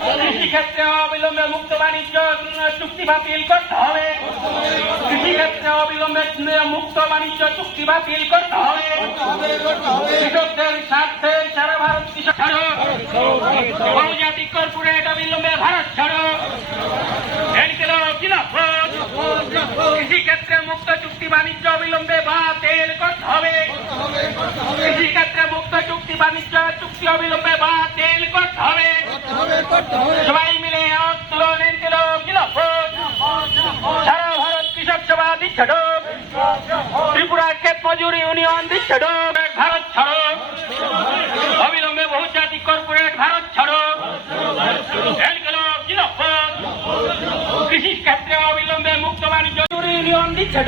কৃষিক্ষেত্রে অবিলম্বে মুক্ত বাণিজ্য, চুক্তি বাতিল করতে হবে। কৃষিক্ষেত্রে অবিলম্বে মুক্ত বাণিজ্য, চুক্তি বাতিল করতে হবে। কৃষকদের স্বার্থে সারা ভারত কৃষক বহুজাতিক কর্পোরেট অবিলম্বে ভারত ছাড়ো কৃষিক্ষেত্রে মুক্ত চুক্তি বাণিজ্য অবিলম্বে বাতিল করতে হবে। কৃষিক্ষেত্রে মুক্ত চুক্তি বাণিজ্য, চুক্তি অবিলম্বে বাতিল করতে হবে। সবাই মিলে আন্দোলন সারা ভারত কৃষক সভা দিচ্ছে ঢোক। ত্রিপুরা ক্ষেত মজুরি ইউনিয়ন দিচ্ছে ঢোক। ভারত ছাড়ো। অবিলম্বে বহুজাতিক কর্পোরেট ভারত ছাড়ো। কৃষি ক্ষেত্রে অবিলম্বে মুক্ত বাণিজ্য ইউনিয়ন দিচ্ছে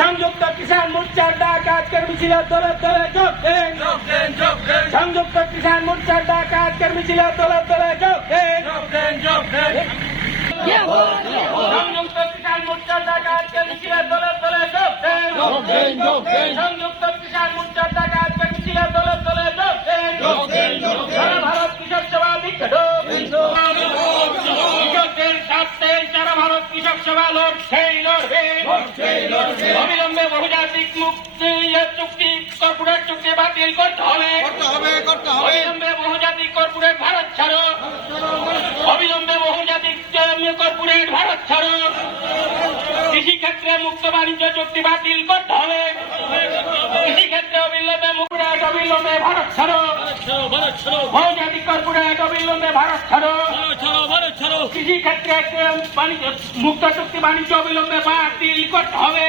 সংযুক্ত কিষাণ মোর্চার ডাক আজকের মিছিলে দলে দলে যোগ সংযুক্ত কিষাণ মোর্চার ডাক আজকের মিছিলে দলে দলে যোগ দেন। সংযুক্ত কিষাণ মোর্চার ডাক আজকের মিছিলে দলে দলে যোগ দেন। সংযুক্ত কিষাণ মোর্চার ডাক আজকের মিছিলে দলে দলে যোগ দেন। সারা ভারত কৃষক সভা দিচ্ছে ঢোক কৃষকদের স্বার্থে সারা ভারত কৃষক সভা লড়ছেই লড়বে। অবিলম্বে বহুজাতিক মুক্তি চুক্তি কর্পোরেট চুক্তি বাতিল করতে হবে অবিলম্বে বহুজাতিক কর্পোরেট ভারত ছাড়ো অবিলম্বে বহুজাতিক কর্পোরেট ভারত ছাড়ো। কৃষিক্ষেত্রে মুক্ত বাণিজ্য চুক্তি বাতিল করতে হবে। কৃষিক্ষেত্রে অবিলম্বে মুক্ত অবিলম্বে ভারত ছাড়ো। বহুজাতিক কর্পোরেট অবিলম্বে ভারত ছাড়ো। কৃষি ক্ষেত্রে বাণিজ্য মুক্ত চুক্তি বাণিজ্য অবিলম্বে বাতিল করতে হবে।